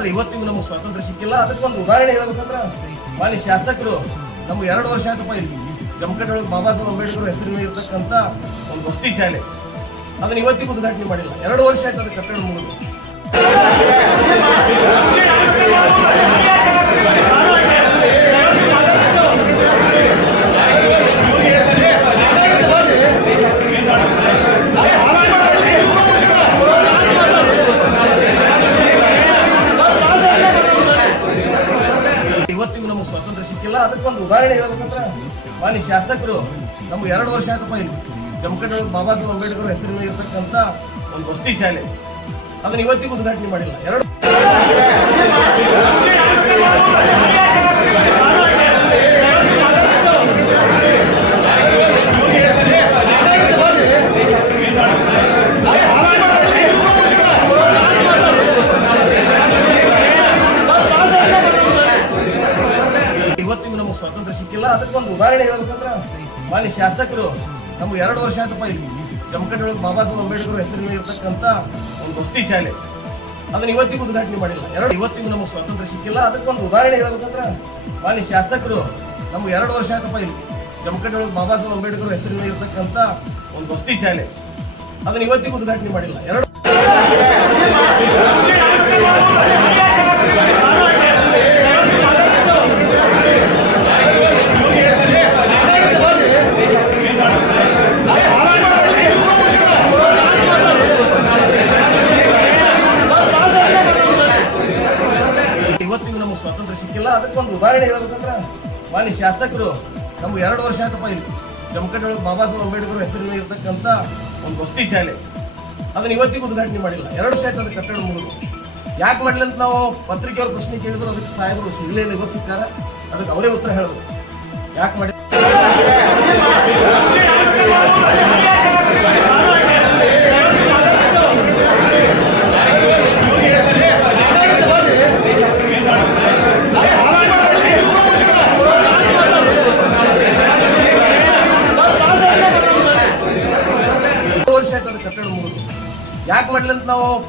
ಆದ್ರೆ ಇವತ್ತಿಗೂ ನಮಗೆ ಸ್ವಾತಂತ್ರ್ಯ ಸಿಕ್ಕಿಲ್ಲ. ಅದಕ್ಕೆ ಒಂದು ಉದಾಹರಣೆ ಹೇಳ್ಬೇಕಂದ್ರೆ, ಮಾನ್ಯ ಶಾಸಕರು, ನಮ್ಗೆ ಎರಡು ವರ್ಷ ಆಯ್ತಪ್ಪ ಇಲ್ಲಿ. ಜಮಖಂಡಿ ಒಳಗೆ ಬಾಬಾ ಸಾಹೇಬ್ ಅಂಬೇಡ್ಕರ್ ಹೆಸರಿನ ಇರತಕ್ಕಂಥ ಒಂದು ವಸ್ತಿ ಶಾಲೆ. ಅದನ್ನ ಇವತ್ತಿಗೂ ಉದ್ಘಾಟನೆ ಮಾಡಿಲ್ಲ. ಎರಡು ವರ್ಷ ಆಯ್ತು ಅದಕ್ಕೆ ಕಟ್ಟಡ ಮುಗಿದು ಉದಾಹರಣೆ ಹೇಳ್ಬೇಕಂದ್ರೆ, ಮಾನ್ಯ ಶಾಸಕರು, ನಮ್ಗೆ ಎರಡು ವರ್ಷ ಆಯ್ತಪ್ಪ ಇಲ್ಲಿ. ಒಳಗೆ ಬಾಬಾ ಸಾಹೇಬ್ ಅಂಬೇಡ್ಕರ್ ಹೆಸರಿನ ಇರತಕ್ಕಂಥ ಒಂದು ವಸತಿ ಶಾಲೆ. ಅದನ್ನ ಇವತ್ತಿಗೂ ಉದ್ಘಾಟನೆ ಮಾಡಿಲ್ಲ. ಎರಡು ಉದಾಹರಣೆ ಹೇಳ್ಬೇಕಂದ್ರೆ ಶಾಸಕರು, ನಮ್ಗೆ ಎರಡು ವರ್ಷ ಆಯ್ತಪ್ಪ ಇಲ್ಲಿ. ಜಮಖಂಡಿ ಒಳಗೆ ಬಾಬಾ ಸಾಹೇಬ್ ಅಂಬೇಡ್ಕರ್ ಹೆಸರಿನಲ್ಲಿ ಇರತಕ್ಕಂಥ ಒಂದು ವಸ್ತಿ ಶಾಲೆ. ಅದನ್ನ ಇವತ್ತಿಗೂ ಉದ್ಘಾಟನೆ ಮಾಡಿಲ್ಲ. ಎರಡು ಇವತ್ತಿಗೂ ನಮಗೆ ಸ್ವಾತಂತ್ರ್ಯ ಸಿಕ್ಕಿಲ್ಲ. ಅದಕ್ಕೊಂದು ಉದಾಹರಣೆ ಹೇಳ್ಬೇಕಂದ್ರೆ ಮಾನ್ಯ ಶಾಸಕರು, ನಮ್ಗೆ ಎರಡು ವರ್ಷ ಆಯ್ತಪ್ಪ ಇಲ್ಲಿ. ಜಮಖಂಡಿ ಒಳಗೆ ಬಾಬಾ ಸಾಹೇಬ್ ಅಂಬೇಡ್ಕರ್ ಹೆಸರಿನಲ್ಲಿ ಇರತಕ್ಕಂಥ ಒಂದು ವಸ್ತಿ ಶಾಲೆ. ಅದನ್ನ ಇವತ್ತಿಗೂ ಉದ್ಘಾಟನೆ ಮಾಡಿಲ್ಲ. ಎರಡು ಉದಾಹರಣೆ ಹೇಳ್ಬೇಕಂದ್ರೆ, ಮಾನ್ಯ ಶಾಸಕರು, ನಮ್ಗೆ ಎರಡು ವರ್ಷ ಆಯ್ತಪ್ಪ ಇಲ್ಲಿ. ಜಮಖಂಡಿ ಒಳಗೆ ಬಾಬಾ ಸಾಹೇಬ್ ಅಂಬೇಡ್ಕರ್ ಹೆಸರಿನ ಇರತಕ್ಕಂಥ ಒಂದು ವಸತಿ ಶಾಲೆ. ಅದನ್ನು ಇವತ್ತಿಗೂ ಉದ್ಘಾಟನೆ ಮಾಡಿಲ್ಲ. ಎರಡು ವರ್ಷ ಆಯ್ತು ಅದು ಕಟ್ಟಡ ಮುಗಿದು. ಯಾಕೆ ಮಾಡಲಿ ಅಂತ ನಾವು ಪತ್ರಿಕೆಯವ್ರ ಪ್ರಶ್ನೆ ಕೇಳಿದ್ರು, ಅದಕ್ಕೆ ಸಾಹೇಬರು ಸಿಗಲೇ ಇಲ್ಲ, ಇವತ್ತು ಸಿಗ್ತಾರೆ ಅದಕ್ಕೆ ಅವರೇ ಉತ್ತರ ಹೇಳೋದು. ಯಾಕೆ ಮಾಡಿ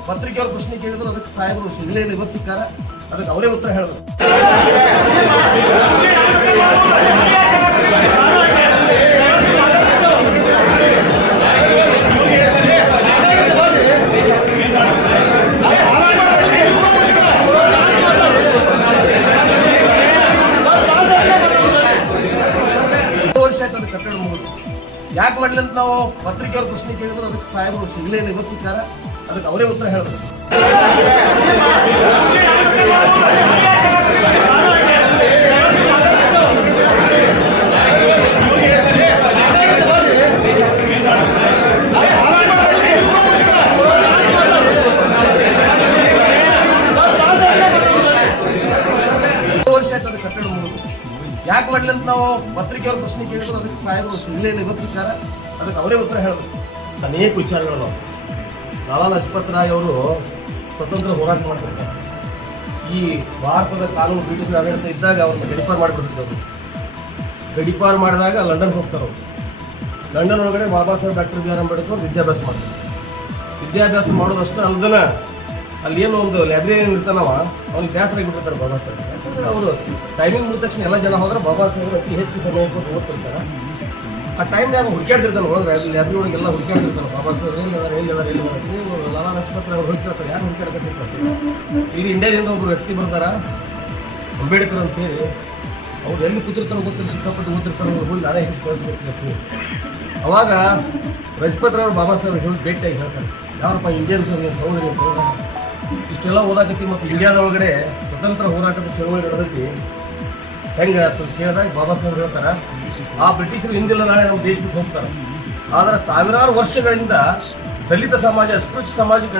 ಪತ್ರಿಕೆಯವ್ರ ಪ್ರಶ್ನೆ ಕೇಳಿದ್ರು, ಅದಕ್ಕೆ ಸಾಹೇಬರು ಸಿಗಲೇ ಇಲ್ಲ ಇವತ್ತು ಸಿಕ್ಕಾರ. ಅದಕ್ಕೆ ಅವರೇ ಉತ್ತರ ಹೇಳಿದ್ರು ಯಾಕೆ ಮಾಡ್ಲಿ ಅಂತ ನಾವು ಪತ್ರಿಕೆಯವ್ರ ಪ್ರಶ್ನೆ ಕೇಳಿದ್ರು, ಅದಕ್ಕೆ ಸಾಹೇಬರು ಸಿಗಲೇ ಇಲ್ಲ ಇವತ್ತು ಸಿಕ್ಕಾರ. ಅದಕ್ಕೆ ಅವರೇ ಉತ್ತರ ಅದು ಕಟ್ಟಡ ಮಾಡೋದು ಯಾಕೆ ಮಾಡಲಿ ಅಂತ ನಾವು ಪತ್ರಿಕೆಯವ್ರ ಪ್ರಶ್ನೆ ಕೇಳಿದ್ರು, ಅದಕ್ಕೆ ಸಾಹೇಬರು ಸಿಗಲೇ ಇಲ್ಲ ಇವತ್ತು ಸರ್ಕಾರ ಅದಕ್ಕೆ ಅವರೇ ಉತ್ತರ ಹೇಳಬೇಕು. ಅನೇಕ ವಿಚಾರಗಳು ಲಾಲಾ ಲಜಪತ್ ರಾಯ್ ಅವರು ಸ್ವತಂತ್ರ ಹೋರಾಟ ಮಾಡ್ತಾರೆ ಈ ಭಾರತದ ಕಾನೂನು ಬ್ರಿಟಿಷ್ ಆಡಳಿತ ಇದ್ದಾಗ ಅವ್ರನ್ನ ಗಡಿಪಾರ್ ಮಾಡಿಬಿಟ್ಟಿದ್ರು ಗಡಿಪಾರು ಮಾಡಿದಾಗ ಲಂಡನ್ ಹೋಗ್ತಾರೆ ಅವರು. ಲಂಡನ್ ಒಳಗಡೆ Baba Saheb doctor B R Ambedkar ವಿದ್ಯಾಭ್ಯಾಸ ಮಾಡ್ತಾರೆ. ವಿದ್ಯಾಭ್ಯಾಸ ಮಾಡೋದಷ್ಟು ಅಲ್ದನ ಅಲ್ಲಿ ಏನು ಒಂದು ಲೈಬ್ರರಿಯನ್ ಇರ್ತಾನವ, ಅವ್ನಿಗೆ ಬೇಸರ ಬಿಟ್ಟಿರ್ತಾರೆ ಬಾಬಾ ಸಾಹೇಬ್. ಯಾಕಂದ್ರೆ ಅವರು ಟೈಮಿಂಗ್ ಮುಗಿದ ತಕ್ಷಣ ಎಲ್ಲ ಜನ ಹೋದ್ರೆ ಬಾಬಾ ಸಾಹೇಬ್ ಅತಿ ಹೆಚ್ಚು ಸಮಯ ಕೊಟ್ಟು ಓದ್ತಿರ್ತಾರೆ. ಆ ಟೈಮ್ನಾಗ ಹುಡುಕ್ಯಾಡ್ತಿರ್ತಾನೆ ಎಲ್ಲ ಹುಡುಕ್ಯಾಡ್ತಿರ್ತಾನೆ. ಬಾಬಾ ಸಾಹೇಬ್ ಎಲ್ಲಿ ಅದಾರ ಎಲ್ಲಿ ಅದಾರ ಎಲ್ಲಿ ಅದಾರ ನೀವು ಲಾಲಾ ಲಜಪತ್ ಅವ್ರು ಹುಡುಕಿರ್ತಾರೆ ಯಾರು ಹುಡುಕ್ಯಾಡಕತ್ತಿರ್ತಾರೆ ಇಲ್ಲಿ ಇಂಡಿಯಾದಿಂದ ಒಬ್ಬರು ವ್ಯಕ್ತಿ ಬರ್ತಾರ, ಅಂಬೇಡ್ಕರ್ ಅಂತ ಹೇಳಿ, ಅವ್ರು ಎಲ್ಲಿ ಕೂತಿರ್ತಾರೋ ಗೊತ್ತಿಲ್ಲ, ಸಿಕ್ಕಾಪಟ್ಟು ಅವ್ರು ಹೋಗಿ ನಾನೇ ಹೆಚ್ಚು ಕಳಿಸ್ಬೇಕು ಅವಾಗ ರಜಪತ್ರ ರಾವ್ ಬಾಬಾ ಸಾಹೇಬ್ ಹೇಳಿ ಭೇಟಿಯಾಗಿ ಹೇಳ್ತಾರೆ. ಯಾರಪ್ಪ ಇಂಡಿಯನ್ಸ್ ಅವ್ರಿಗೆ ಹೌದ್ರಿ ಇಷ್ಟೆಲ್ಲ ಓದಾಕತ್ತಿ ಮತ್ತು ಇಂಡಿಯಾದ ಒಳಗಡೆ ಸ್ವತಂತ್ರ ಹೋರಾಟದ ಚಳವಳಿ ನಡೆದೈತಿ ಹೆಂಗೆ ಕೇಳಿದಾಗ ಬಾಬಾ ಸಾಹೇಬ್ ಹೇಳ್ತಾರೆ, ಆ ಬ್ರಿಟಿಷರು ಹಿಂದಿಲ್ಲ, ನಾಳೆ ನಮ್ಮ ದೇಶ ಬಿಟ್ಟು ಹೋಗ್ತಾರೆ. ಆದರೆ ಸಾವಿರಾರು ವರ್ಷಗಳಿಂದ ದಲಿತ ಸಮಾಜ, ಅಸ್ಪೃಶ್ಯ ಸಮಾಜಕ್ಕೆ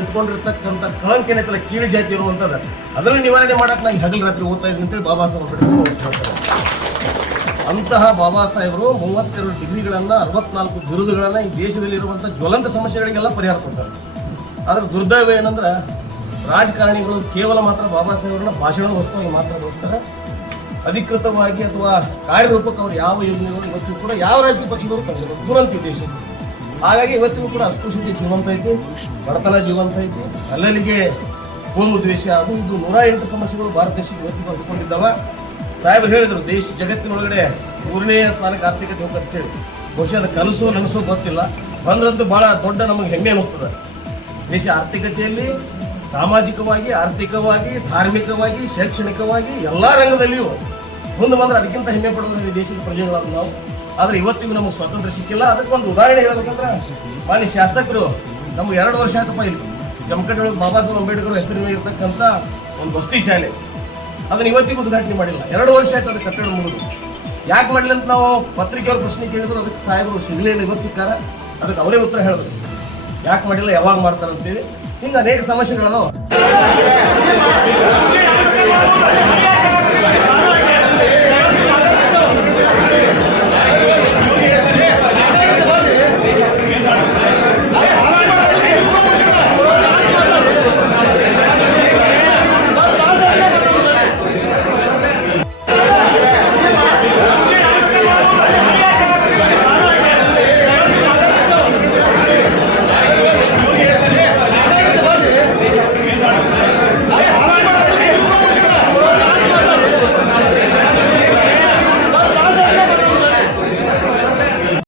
ಕಳಂಕ ಏನೈತಲ್ಲ ಕೀಳು ಜಾತಿ ಇರುವಂಥದ್ದು, ಅದನ್ನು ನಿವಾರಣೆ ಮಾಡಕ್ಕೆ ನಂಗೆ ಹಗಲು ರಾತ್ರಿ ಓದ್ತಾ ಇದ್ದೀನಿ ಅಂತೇಳಿ ಬಾಬಾ ಸಾಹೇಬ್ ಹೇಳ್ತಾರೆ ಅಂತಹ ಬಾಬಾ ಸಾಹೇಬರು ಮೂವತ್ತೆರಡು ಡಿಗ್ರಿಗಳನ್ನ, ಅರವತ್ನಾಲ್ಕು ಬಿರುದುಗಳನ್ನ ಈ ದೇಶದಲ್ಲಿರುವಂಥ ಜ್ವಲಂತ ಸಮಸ್ಯೆಗಳಿಗೆಲ್ಲ ಪರಿಹಾರ ಕೊಡ್ತಾರೆ. ಆದ್ರೆ ದುರ್ದೈವ ಏನಂದ್ರೆ ರಾಜಕಾರಣಿಗಳು ಕೇವಲ ಮಾತ್ರ ಬಾಬಾ ಸಾಹೇಬರನ್ನ ಭಾಷಣ ಮಾತ್ರ ಬಳಸ್ತಾರೆ ಅಧಿಕೃತವಾಗಿ ಅಥವಾ ಕಾರ್ಯರೂಪಕ್ಕೆ ಅವರು ಯಾವ ಯೋಜನೆಗಳು ಇವತ್ತಿಗೂ ಕೂಡ ಯಾವ ರಾಜಕೀಯ ಪಕ್ಷದವರು ಕಳಿಸಬೇಕು ದುರಂತ ದೇಶಕ್ಕೆ. ಹಾಗಾಗಿ ಇವತ್ತಿಗೂ ಕೂಡ ಅಸ್ಪೃಶ್ಯತೆ ಜೀವಂತ ಐತಿ, ಬಡತನ ಜೀವಂತ ಐತಿ. ಅಲ್ಲಲ್ಲಿಗೆ ಕೋಲು ದ್ವೇಷ, ಅದು ಇದು ನೂರ ಎಂಟು ಸಮಸ್ಯೆಗಳು ಭಾರತ ದೇಶಕ್ಕೆ ಇವತ್ತು ಬಂದುಕೊಂಡಿದ್ದಾವೆ ಸಾಹೇಬರು ಹೇಳಿದರು, ದೇಶ ಜಗತ್ತಿನೊಳಗಡೆ ಮೂರನೇ ಸ್ಥಾನಕ್ಕೆ ಆರ್ಥಿಕತೆ ಹೋಗತ್ತೇಳಿ ಬಹುಶಃ ಅದು ಕನಸು ನನಸೋ ಗೊತ್ತಿಲ್ಲ. ಬಂದ್ರಂತೂ ಭಾಳ ದೊಡ್ಡ ನಮಗೆ ಹೆಮ್ಮೆ ಅನಿಸ್ತದೆ ದೇಶ ಆರ್ಥಿಕತೆಯಲ್ಲಿ, ಸಾಮಾಜಿಕವಾಗಿ, ಆರ್ಥಿಕವಾಗಿ, ಧಾರ್ಮಿಕವಾಗಿ, ಶೈಕ್ಷಣಿಕವಾಗಿ ಎಲ್ಲ ರಂಗದಲ್ಲಿಯೂ ಮುಂದೆ ಬಂದ್ರೆ ಅದಕ್ಕಿಂತ ಹೆಮ್ಮೆ ಪಡೋದು ದೇಶದ ಪ್ರಜೆಗಳಾದ ನಾವು. ಆದ್ರೆ ಇವತ್ತಿಗೂ ನಮಗೆ ಸ್ವಾತಂತ್ರ್ಯ ಸಿಕ್ಕಿಲ್ಲ. ಅದಕ್ಕೆ ಒಂದು ಉದಾಹರಣೆ ಹೇಳ್ಬೇಕಂದ್ರೆ, ಮಾನ್ಯ ಶಾಸಕರು, ನಮ್ಗೆ ಎರಡು ವರ್ಷ ಆಯ್ತಪ್ಪ ಇಲ್ಲಿ. ಜಮಖಂಡಿ ಒಳಗೆ ಬಾಬಾ ಸಾಹೇಬ್ ಅಂಬೇಡ್ಕರ್ ಹೆಸರಿನ ಇರ್ತಕ್ಕಂಥ ಒಂದು ವಸ್ತಿ ಶಾಲೆ. ಅದನ್ನ ಇವತ್ತಿಗೂ ಉದ್ಘಾಟನೆ ಮಾಡಿಲ್ಲ. ಎರಡು ವರ್ಷ ಆಯ್ತು ಅದು ಕಟ್ಟಡ ಮುಗಿದು. ಯಾಕೆ ಮಾಡಲಿ ಅಂತ ನಾವು ಪತ್ರಿಕೆಯವ್ರ ಪ್ರಶ್ನೆ ಕೇಳಿದ್ರು, ಅದಕ್ಕೆ ಸಾಹೇಬರು ಸಿಗಲೇ ಇಲ್ಲ, ಇವತ್ತು ಸಿಕ್ಕಾರ. ಅದಕ್ಕೆ ಅವರೇ ಉತ್ತರ ಹೇಳಿದ್ರು. ಯಾಕೆ ಮಾಡಿಲ್ಲ, ಯಾವಾಗ ಮಾಡ್ತಾರೆ ಅಂತೇಳಿ ಹಿಂಗೆ ಅನೇಕ ಸಮಸ್ಯೆಗಳದಾವ.